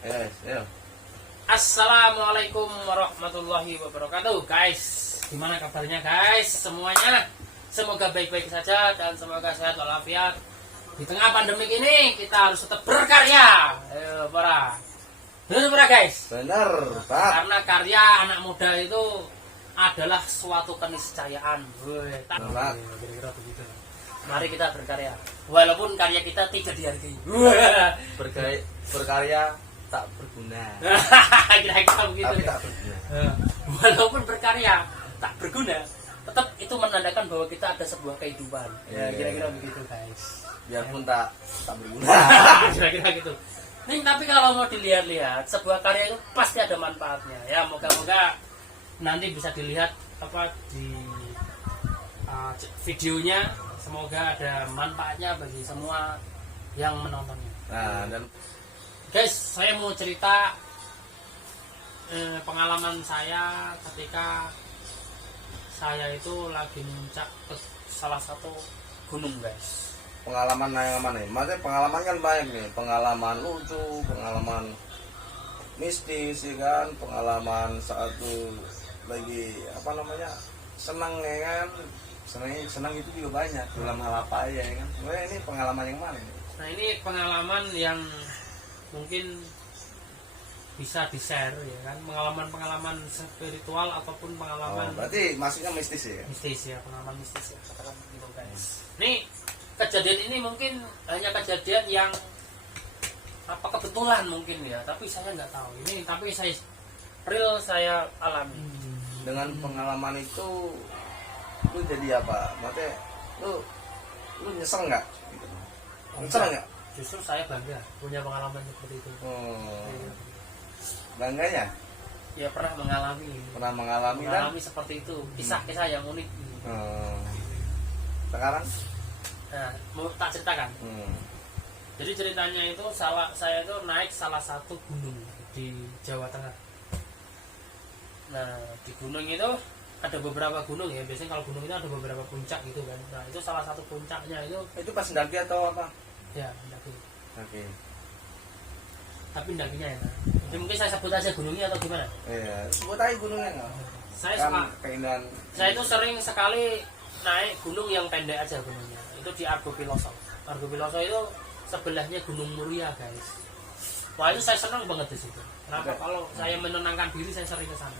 Yes, yeah. Assalamualaikum warahmatullahi wabarakatuh, guys. Gimana kabarnya, guys? Semuanya semoga baik-baik saja dan semoga sehat walafiat. Di tengah pandemi ini kita harus tetap berkarya. Ayo, benar, guys. Benar, Pak. Karena karya anak muda itu adalah suatu keniscayaan. Benar. Kira-kira begitu. Mari kita berkarya, walaupun karya kita tidak dihargai. Berkarya tak berguna. Kira-kira begitu. Tapi Ya. tak berguna. Walaupun berkarya tak berguna, tetap itu menandakan bahwa kita ada sebuah kehidupan. Ya, Kira-kira ya. begitu, guys. Biarpun tak berguna. Kira-kira gitu. Nih, tapi kalau mau dilihat-lihat, sebuah karya itu pasti ada manfaatnya. Ya, moga-moga nanti bisa dilihat apa di videonya. Semoga ada manfaatnya bagi semua yang menontonnya. Nah, dan Guys, saya mau cerita pengalaman saya ketika saya itu lagi muncak ke salah satu gunung, guys. pengalaman yang mana nih? Maksudnya pengalaman kan banyak nih. Pengalaman lucu, pengalaman mistis, ya kan? Pengalaman saat tuh lagi apa namanya? Senang, ya kan? Senang itu juga banyak. Dalam hal apa ya kan? Sebenarnya ini pengalaman yang mana nih? Nah, ini pengalaman yang mungkin bisa di-share, ya kan, pengalaman-pengalaman spiritual ataupun pengalaman berarti maksudnya mistis ya? mistis, ya, pengalaman mistis, ya, katakan begitu, guys. Nih, kejadian ini mungkin hanya kejadian yang apa kebetulan mungkin ya, tapi saya nggak tahu ini, tapi saya real saya alami. Dengan pengalaman itu lu jadi apa? Maksudnya lu nyesel nggak? Nyesel nggak? Justru saya bangga punya pengalaman seperti itu. Bangganya? Ya, pernah mengalami Dan seperti itu, kisah-kisah yang unik. Sekarang? Nah, mau tak ceritakan. Jadi ceritanya itu saya itu naik salah satu gunung di Jawa Tengah. Nah, di gunung itu ada beberapa gunung ya. Biasanya kalau gunung itu ada beberapa puncak gitu kan. Nah, itu salah satu puncaknya Itu pas mendaki atau apa? ya mendaki. Oke. Tapi mendakinya ya. Jadi mungkin saya sebut aja gunungnya atau gimana? Iya, sebut aja gunungnya nggak? Saya Kan suka. keindahan. Saya itu sering sekali naik gunung yang pendek aja gunungnya. Itu di Argo Piloso. Argo Piloso itu sebelahnya Gunung Muria, guys. Wah, itu saya senang banget di situ. Kenapa? Kalau saya menenangkan diri, saya sering ke sana.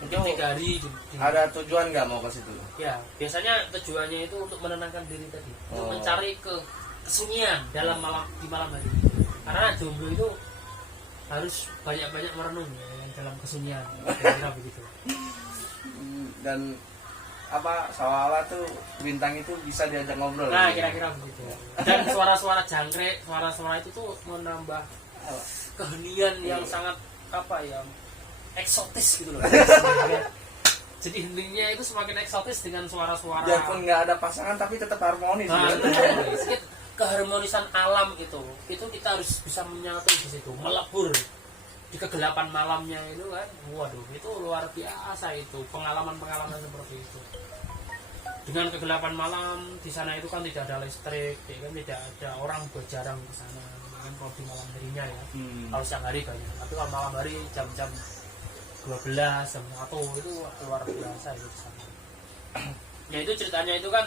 Mungkin 3 hari. Ada tujuan nggak mau ke situ? Ya, biasanya tujuannya itu untuk menenangkan diri tadi, untuk mencari kesunyian di malam hari. Karena jomblo itu harus banyak-banyak merenung ya, yang dalam kesunyian. Kira-kira begitu. Dan apa seolah tuh bintang itu bisa diajak ngobrol. Nah, gitu. kira-kira begitu. Dan suara-suara jangkrik, suara-suara itu tuh menambah keheningan yang sangat apa ya, eksotis gitu loh. Jadi heningnya itu semakin eksotis dengan suara-suara. Biarpun nggak ada pasangan tapi tetap harmonis. Nah, gitu. sedikit keharmonisan alam itu kita harus bisa menyatu di situ, melebur di kegelapan malamnya itu kan. Waduh, itu luar biasa itu pengalaman-pengalaman seperti itu. Dengan kegelapan malam di sana itu kan tidak ada listrik, ya kan, tidak ada orang berjarang ke sana. Kan kalau di malam harinya ya. Kalau siang hari banyak, tapi kalau malam hari jam-jam 12, jam 1 itu luar biasa itu di sana. Ya, itu ceritanya itu kan.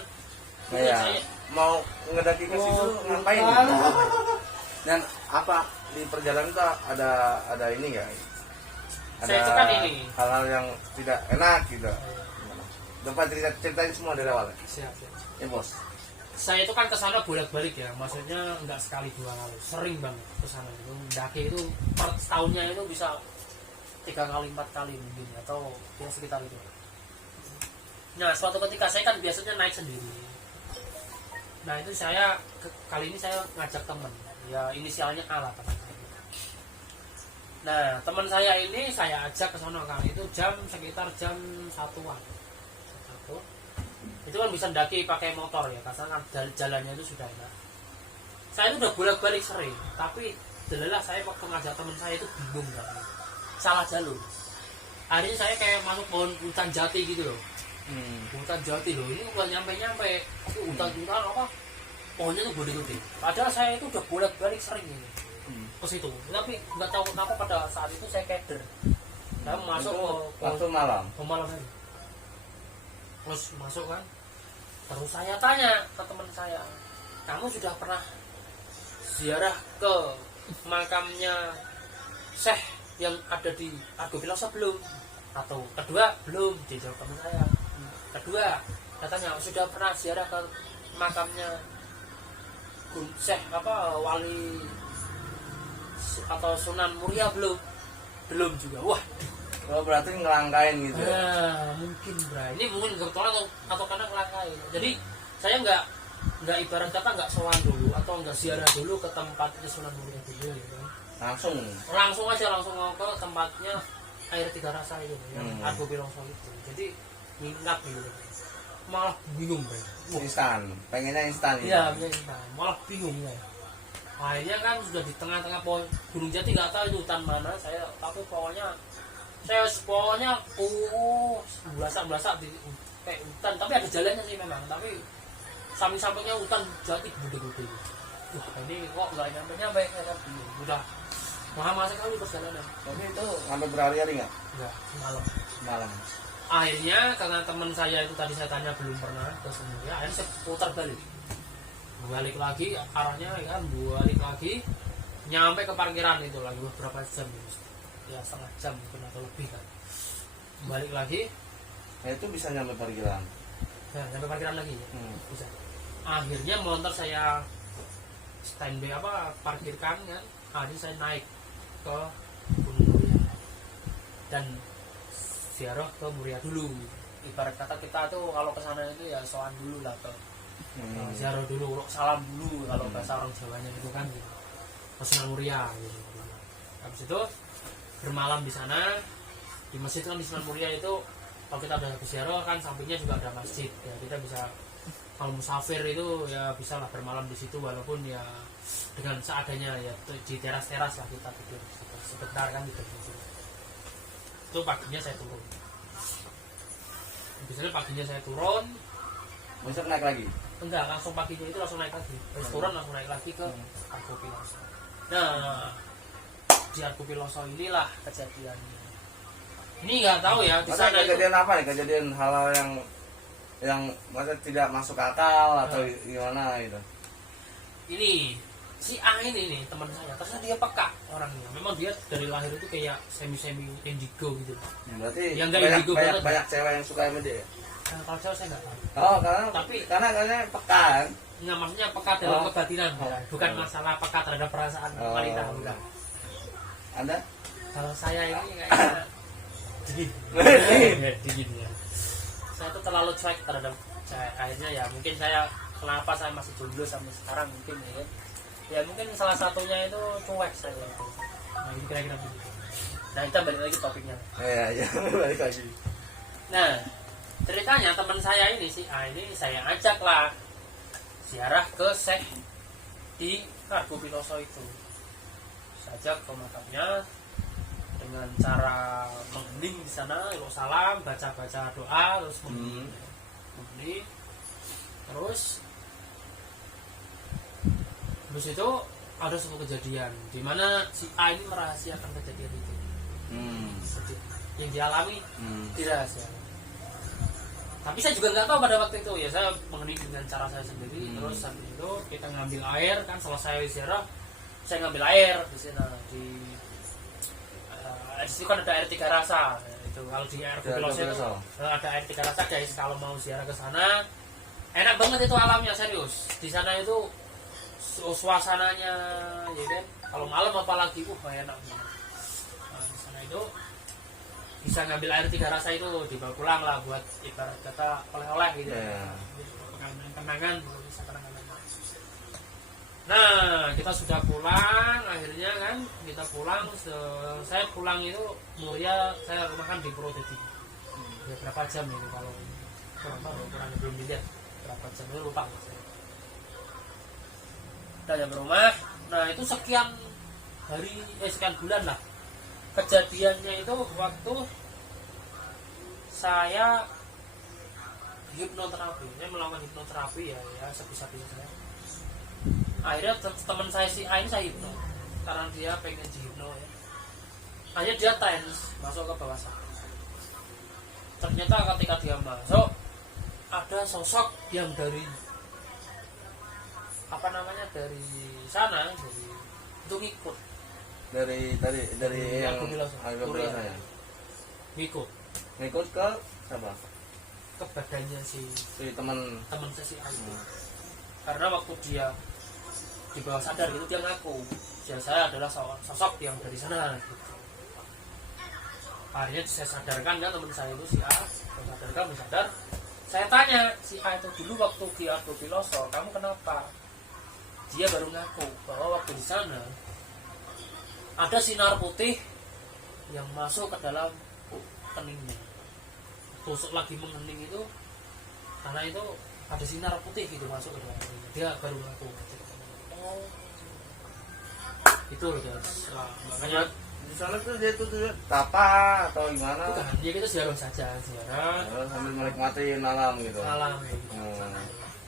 Kayak mau ngedaki ke situ ngapain? Dan apa di perjalanan itu ada ini nggak? Saya itu kan ini. Hal-hal yang tidak enak gitu. Dapat ceritain semua dari awal. Siap. Ya bos. Saya itu kan ke sana bolak-balik ya, maksudnya enggak sekali 2 kali, sering banget ke sana itu. Mendaki itu per tahunnya itu bisa 3 kali 4 kali mungkin, atau ya sekitar itu. Nah, suatu ketika saya kan biasanya naik sendiri. Nah, itu saya kali ini saya ngajak teman, ya inisialnya A lah. Nah, teman saya ini saya ajak ke sana kali itu sekitar jam 1-an. Itu kan bisa mendaki pakai motor ya, karena kan jalannya itu sudah enak. Saya itu udah bolak-balik sering, tapi delalah saya waktu ngajak teman saya itu bingung kan, salah jalur. Akhirnya saya kayak masuk pohon hutan jati gitu loh. Hutan jati loh, ini bukan nyampe-nyampe, hutan apa? Pohonnya tuh gede-gede. Padahal saya itu udah bolak-balik sering ini. ke situ. Tapi nggak tahu kenapa pada saat itu saya keder. Saya masuk Itu ke waktu malam. malam hari. Terus masuk kan. Terus saya tanya ke teman saya, kamu sudah pernah ziarah ke makamnya Syekh yang ada di Argo Piloso belum? Atau kedua belum? Dijawab teman saya. Kedua, katanya sudah pernah ziarah ke makamnya Syekh wali atau Sunan Muria belum? Belum juga. Wah, Oh, berarti ngelangkain gitu. mungkin Bray. Ini mungkin kebetulan atau karena ngelangkain. Jadi saya nggak ibarat kata nggak sowan dulu atau nggak ziarah dulu ke tempatnya Sunan Muria dulu gitu. Langsung aja ke tempatnya air tiga rasa itu yang Argo Piloso itu. Jadi minat gitu. Malah bingung Bray. Instan, pengennya instan. Iya, instan. Malah bingung ya. Akhirnya kan sudah di tengah-tengah pohon Gunung Jati, nggak tahu itu hutan mana. Tapi pokoknya belasak di kayak hutan, tapi ada jalannya sih memang, tapi samping-sampingnya hutan jati gede-gede. Wah, ini kok nggak nyampe kan udah lama sekali perjalanan. Tapi itu sampai berhari-hari nggak? Enggak, Malam. Akhirnya karena teman saya itu tadi saya tanya belum pernah ke Semuria, akhirnya saya putar balik lagi arahnya kan, balik lagi nyampe ke parkiran itu lagi beberapa jam ya, setengah jam mungkin atau lebih kan, balik lagi Itu bisa nyampe parkiran. ya, nyampe parkiran lagi ya. Bisa. Akhirnya motor saya standby parkirkan kan, akhirnya saya naik ke Gunung Muria dan ziarah ke Muria dulu. Ibarat kata kita tuh kalau ke sana itu ya soal dulu lah ke ziarah dulu, salam dulu kalau bahasa orang Jawanya itu kan gitu. Ke Sunan Muria gitu. Habis itu bermalam di sana, di masjid kan di Sunan Muria itu kalau kita udah berziarah kan sampingnya juga ada masjid ya, kita bisa kalau musafir itu ya bisa lah bermalam di situ walaupun ya dengan seadanya ya di teras-teras lah kita tidur sebentar kan gitu. Itu paginya saya turun. Biasanya paginya saya turun, Besok naik lagi. enggak langsung paginya itu langsung naik lagi. Terus turun langsung naik lagi ke Argo Piloso. Nah, di Argo Piloso inilah kejadiannya. Ini nggak tahu ya di sana kejadian apa nih? Kejadian hal-hal yang masa tidak masuk akal atau gimana gitu. Ini si A ini nih teman saya, ternyata dia peka orangnya. Memang dia dari lahir itu kayak semi indigo gitu. Berarti yang nggak indigo banyak cewek yang suka sama dia. Nah, kalau cewek saya nggak tahu. Oh, karena peka kan? Nggak, maksudnya peka dalam kebatinan, bukan masalah peka terhadap perasaan wanita, bukan. Anda? Kalau saya ini kayaknya dingin ya. Saya tuh terlalu cuek terhadap cewek. Akhirnya ya mungkin kenapa saya masih jomblo sampai sekarang mungkin ya. Ya mungkin salah satunya itu cuek saya itu. Nah, ini kira-kira begitu. Nah, kita balik lagi topiknya. Iya, balik lagi. Nah, ceritanya teman saya ini si A ini saya ajak lah ziarah ke Syekh di Argo Piloso itu. Saya ajak ke makamnya dengan cara menghening di sana, salam, baca-baca doa, terus menghening. Terus itu ada suatu kejadian di mana si A ini merahasiakan kejadian itu. Yang dialami dirahasiakan. Tapi saya juga nggak tahu pada waktu itu ya, saya mengening dengan cara saya sendiri. Terus sambil itu kita ngambil air kan, selesai ziarah saya ngambil air di sana di situ kan ada air tiga rasa itu. Kalau di Argo Piloso itu ada air tiga rasa guys, kalau mau ziarah ke sana enak banget itu alamnya, serius. Di sana itu suasananya ya kan, kalau malam apalagi enak banget. Nah, di sana itu bisa ngambil air tiga rasa itu dibawa pulang lah buat ibarat kata oleh-oleh gitu. Kenangan bisa kenangan. Nah, kita sudah pulang, akhirnya kan kita pulang. Saya pulang itu Muria, saya rumah kan di Purwodadi. Ya, berapa jam itu kalau kurang belum dilihat berapa jam itu lupa saya. Kita nyampe rumah. Nah, itu sekian bulan lah. Kejadiannya itu waktu saya hipnoterapi, saya melakukan hipnoterapi ya sebisa-bisa saya. Akhirnya teman saya si A ini saya hipno karena dia pengen dihipno ya. Hanya dia tense masuk ke bawah sadar. Ternyata ketika dia masuk ada sosok yang dari dari sana itu ngikut dari yang agak bilasanya ngikut ke siapa? Ke badannya si teman saya si A itu. Karena waktu dia di bawah sadar itu dia ngaku saya adalah sosok yang dari sana gitu. Akhirnya saya sadarkan kan teman saya itu si A, saya sadar. Saya tanya si A itu dulu waktu di Argo Piloso kamu kenapa? Dia baru ngaku bahwa waktu di sana ada sinar putih yang masuk ke dalam keningnya. Tusuk lagi mengening itu karena itu ada sinar putih gitu masuk ke dalam keningnya. Dia baru ngaku. Oh, itu guys. Makanya di sana tuh dia tuh tapa atau gimana? bukan, dia kita ziarah saja, sambil menikmati alam gitu. Alam gitu.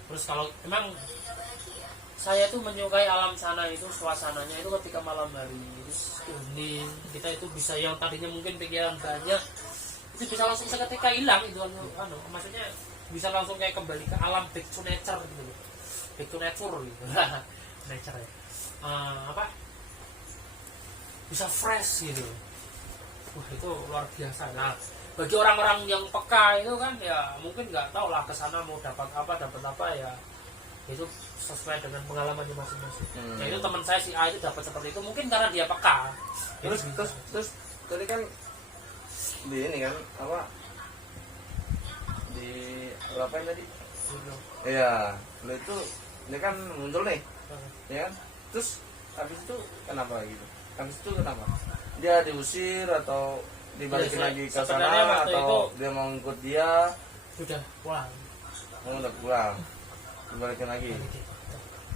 Terus kalau emang saya tuh menyukai alam sana itu, suasananya itu ketika malam hari terus hening, kita itu bisa yang tadinya mungkin pikiran banyak itu bisa langsung seketika hilang itu maksudnya bisa langsung kayak kembali ke alam, back to nature gitu, back to nature gitu. Nature ya, bisa fresh gitu. Wah itu luar biasa. Nah bagi orang-orang yang peka itu kan ya mungkin nggak tahu lah kesana mau dapat apa ya, itu sesuai dengan pengalamannya masing-masing. Ya itu teman saya si A itu dapat seperti itu mungkin karena dia peka. Terus tadi kan di ini kan di apa tadi? Iya, lo itu ini kan muncul nih, ya kan? Terus habis itu kenapa gitu? Habis itu kenapa? Dia diusir atau dibalikin lagi ke sana atau dia mau ikut dia? Sudah pulang. Udah pulang. Dibalikin lagi.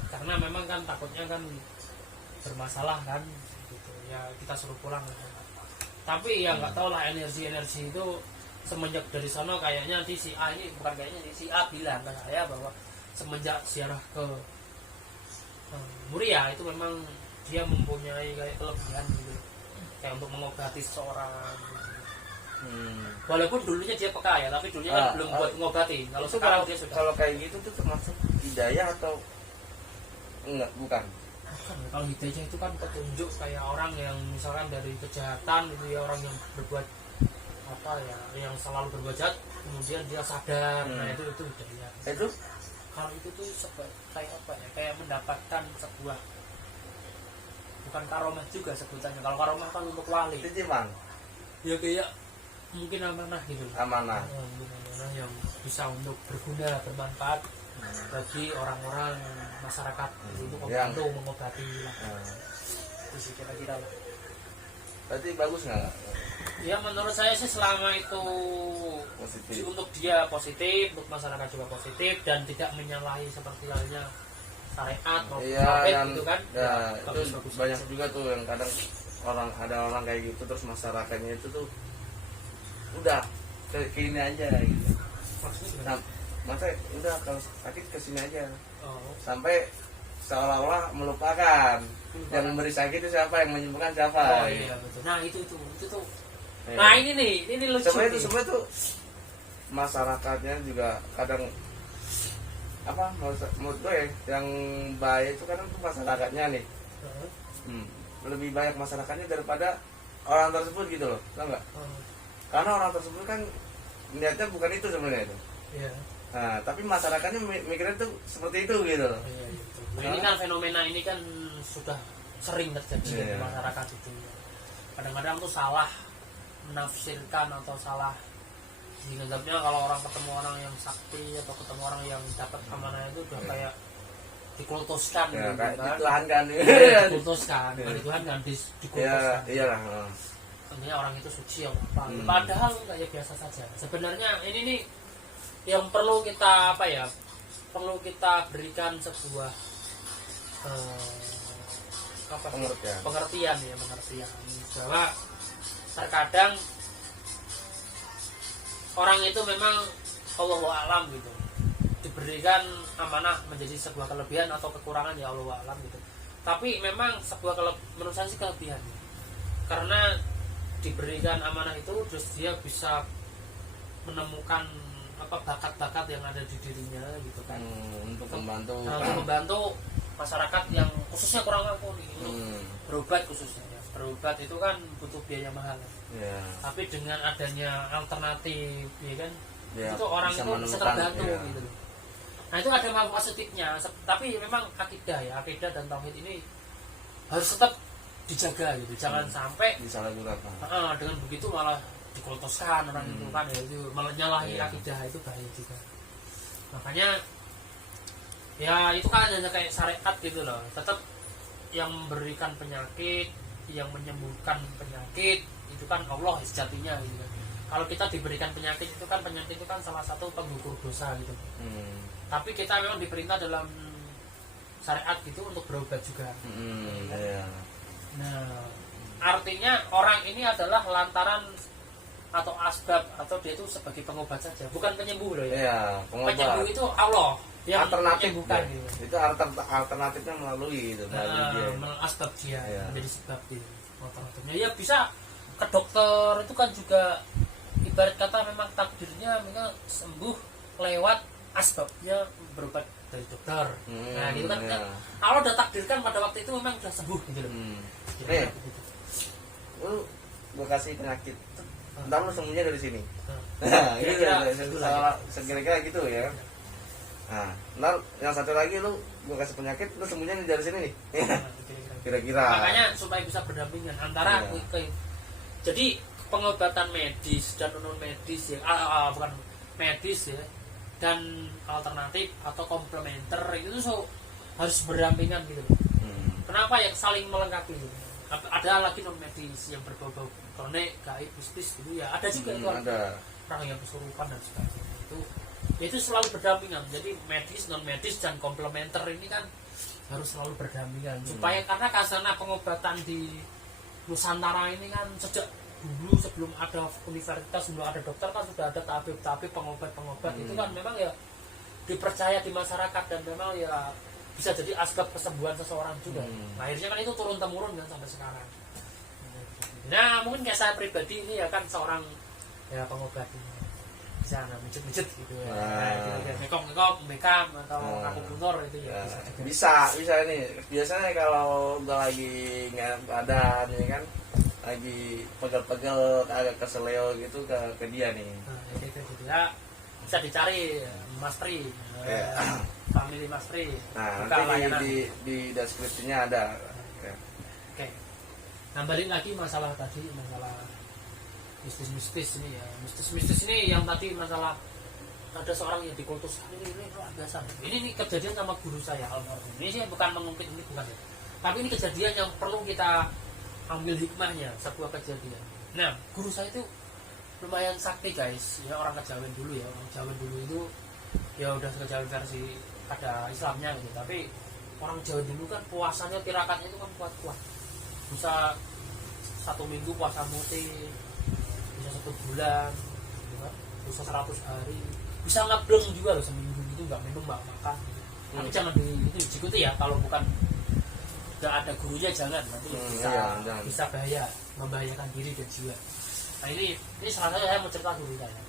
Karena memang kan takutnya kan bermasalah kan gitu. Ya kita suruh pulang gitu. Tapi ya nggak tahu lah energi itu semenjak dari sana kayaknya si A ini bukan kayaknya si A bilang ke saya bahwa semenjak ziarah ke Muria itu memang dia mempunyai kayak kelebihan gitu, kayak untuk mengobati seseorang gitu. Walaupun dulunya dia peka ya, tapi dulunya kan belum buat mengobati. Kalau sekarang dia sudah. Kalau kayak gitu tuh termasuk hidayah atau enggak? Bukan. Kalau hidayah itu kan petunjuk kayak orang yang misalkan dari kejahatan gitu ya, orang yang berbuat apa ya, yang selalu berbuat jahat kemudian dia sadar. Nah itu hidayah. Itu kalau itu tuh kayak apa ya, kayak mendapatkan sebuah, bukan karomah juga sebutannya. Kalau karomah kan untuk wali. titipan. Ya kayak mungkin amanah gitu. Amanah yang bisa untuk berguna, bermanfaat bagi orang-orang masyarakat untuk membantu mengobati lah. Itu sih kira-kira lah. Berarti bagus nggak? Ya menurut saya sih selama itu Positif. untuk dia positif, untuk masyarakat juga positif dan tidak menyalahi seperti halnya syariat maupun gitu kan. Ya, itu banyak juga tuh yang kadang ada orang kayak gitu terus masyarakatnya itu tuh udah ke ini aja gitu. Nah, masa udah kalau sakit kesini aja. Sampai seolah-olah melupakan yang memberi sakit itu siapa, yang menyembuhkan siapa. Iya betul. Nah itu tuh. Nah ini lucu. Sebenarnya tuh masyarakatnya juga kadang menurut gue ya, yang baik itu kadang tuh masyarakatnya nih. Lebih banyak masyarakatnya daripada orang tersebut gitu loh, tau nggak? Karena orang tersebut kan niatnya bukan itu sebenarnya itu. Iya. Nah, tapi masyarakatnya mikirnya tuh seperti itu gitu loh. Iya, gitu. Nah, ini kan fenomena ini kan sudah sering terjadi di masyarakat itu. Kadang-kadang tuh salah menafsirkan atau salah dianggapnya kalau orang ketemu orang yang sakti atau ketemu orang yang dapat amanah itu udah kayak dikultuskan ya, gitu kayak kan. dituhankan. Dikultuskan, dituhankan, dikultuskan. Iyalah. Intinya orang itu suci atau apa. Padahal kayak biasa saja. Sebenarnya ini nih yang perlu kita perlu kita berikan sebuah pengertian bahwa terkadang orang itu memang Allahu a'lam gitu, diberikan amanah menjadi sebuah kelebihan atau kekurangan ya Allahu a'lam gitu. Tapi memang sebuah menurut saya sih kelebihan. Karena diberikan amanah itu terus dia bisa menemukan apa bakat-bakat yang ada di dirinya gitu kan. Untuk membantu Untuk membantu masyarakat yang khususnya kurang mampu nih. Berobat khususnya ya. Berobat itu kan butuh biaya mahal. Ya. Tapi dengan adanya alternatif ya kan, Ya, itu orang itu bisa terbantu ya. gitu loh. Nah itu ada manfaat positifnya, tapi memang akidah ya, akidah dan tauhid ini harus tetap dijaga gitu, jangan sampai disalahgunakan. Dengan begitu malah dikoltoskan orang itu kan ya, itu malah nyalahi akidah, itu bahaya juga. Makanya ya itu kan hanya kayak syariat gitu loh, tetap yang memberikan penyakit, yang menyembuhkan penyakit itu kan Allah sejatinya gitu kan. Kalau kita diberikan penyakit itu kan salah satu penggugur dosa gitu. Tapi kita memang diperintah dalam syariat gitu untuk berobat juga. Ya. Nah, artinya orang ini adalah lantaran atau asbab atau dia itu sebagai pengobat saja, bukan penyembuh loh ya. Iya, Penyembuh itu Allah yang alternatif menyembuhkan ya. gitu. Itu alternatifnya melalui itu dia. Asbab dia Ya. menjadi sebab dia. Alternatifnya ya bisa ke dokter itu kan juga ibarat kata memang takdirnya memang sembuh lewat asbabnya berobat dari dokter. Nah gitu kan, ya. Allah udah takdirkan pada waktu itu memang sudah sembuh gitu loh. Nih, lu gua kasih penyakit, ntar lu sembuhnya dari sini. Nah, ini kira-kira gitu ya. Nah, ntar yang satu lagi lu gua kasih penyakit, lu sembuhnya dari sini nih. Kira-kira. Makanya supaya bisa berdampingan antara jadi pengobatan medis dan non medis ya, bukan medis ya, dan alternatif atau komplementer itu harus berdampingan gitu. Kenapa ya, saling melengkapi gitu. Ada lagi non medis yang berbau-bau kronik, gaib, mistis gitu ya. Ada juga itu ada orang yang kesurupan dan sebagainya. Itu selalu berdampingan. Jadi medis, non medis dan komplementer ini kan harus selalu berdampingan. Supaya karena kasana pengobatan di Nusantara ini kan sejak dulu sebelum ada universitas, sebelum ada dokter kan sudah ada tabib-tabib, pengobat-pengobat. Itu kan memang ya dipercaya di masyarakat dan memang ya bisa jadi asbab kesembuhan seseorang juga. Akhirnya kan itu turun temurun kan sampai sekarang. Nah mungkin kayak saya pribadi ini ya kan seorang ya pengobat ini bisa mijet-mijet gitu ya. Ngekop-ngekop, makeup atau akupuntur itu ya bisa ini. Biasanya kalau udah lagi nggak badan ini kan lagi pegel-pegel agak keseleo gitu ke dia nih. Nah, gitu ya. Bisa dicari Mas Tri. Family Mas Tri. Nah, nanti di deskripsinya ada. Oke. Nah, balik lagi masalah tadi, masalah mistis-mistis ini ya. Mistis-mistis ini yang tadi masalah ada seorang yang dikultus ini luar biasa. Ini kejadian sama guru saya almarhum. Ini sih bukan mengungkit, ini bukan ya. Tapi ini kejadian yang perlu kita ambil hikmahnya, sebuah kejadian. Nah, guru saya itu lumayan sakti guys. Ya orang kejawen dulu ya. Orang Jawa dulu itu ya udah kejawen versi ada Islamnya gitu. Tapi orang Jawa dulu kan puasanya tirakatnya itu kan kuat-kuat. Bisa 1 minggu puasa muti, bisa 1 bulan, bisa 100 hari, bisa ngebleng juga loh seminggu gitu, nggak minum nggak makan. Tapi jangan diikuti ya, kalau bukan nggak ada gurunya jangan, nanti bisa bahaya, membahayakan diri dan jiwa. Nah ini salah satu saya mau cerita guru saya.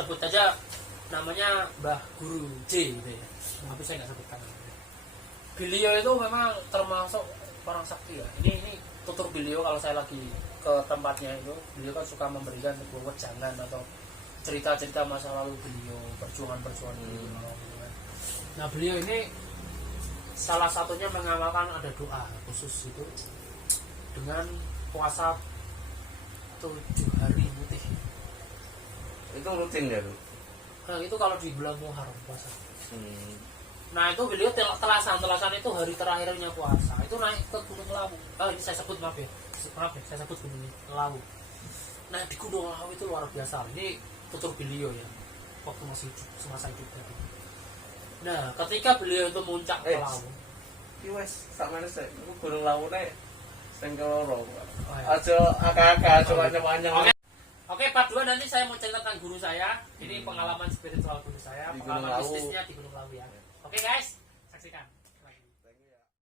Sebut aja namanya Mbah Guru J gitu ya, tapi saya nggak sebutkan. Beliau itu memang termasuk orang sakti ya. Ini tutur beliau kalau saya lagi ke tempatnya itu, beliau kan suka memberikan sebuah wejangan atau cerita-cerita masa lalu beliau, perjuangan-perjuangan beliau. Nah beliau ini salah satunya mengamalkan ada doa khusus itu dengan puasa 7 hari putih. Itu rutin ya, Bu? Nah itu kalau di bulan Muharram puasa. Nah itu beliau telasan itu hari terakhirnya puasa. Itu naik ke Gunung Lawu. Ini saya sebut maaf ya, saya sebut Gunung Lawu. Nah di Gunung Lawu itu luar biasa. Ini tutur beliau ya, waktu masih semasa hidup tadi. Nah ketika beliau itu muncak ke Lawu, wes sama saya Gunung Lawu nih sengkeloro. Aja agak-agak coba-coba. Oke, part 2 nanti saya mau cerita tentang guru saya. Ini pengalaman spiritual guru saya, pengalaman bisnisnya di Gunung Lawu ya. Oke guys, saksikan.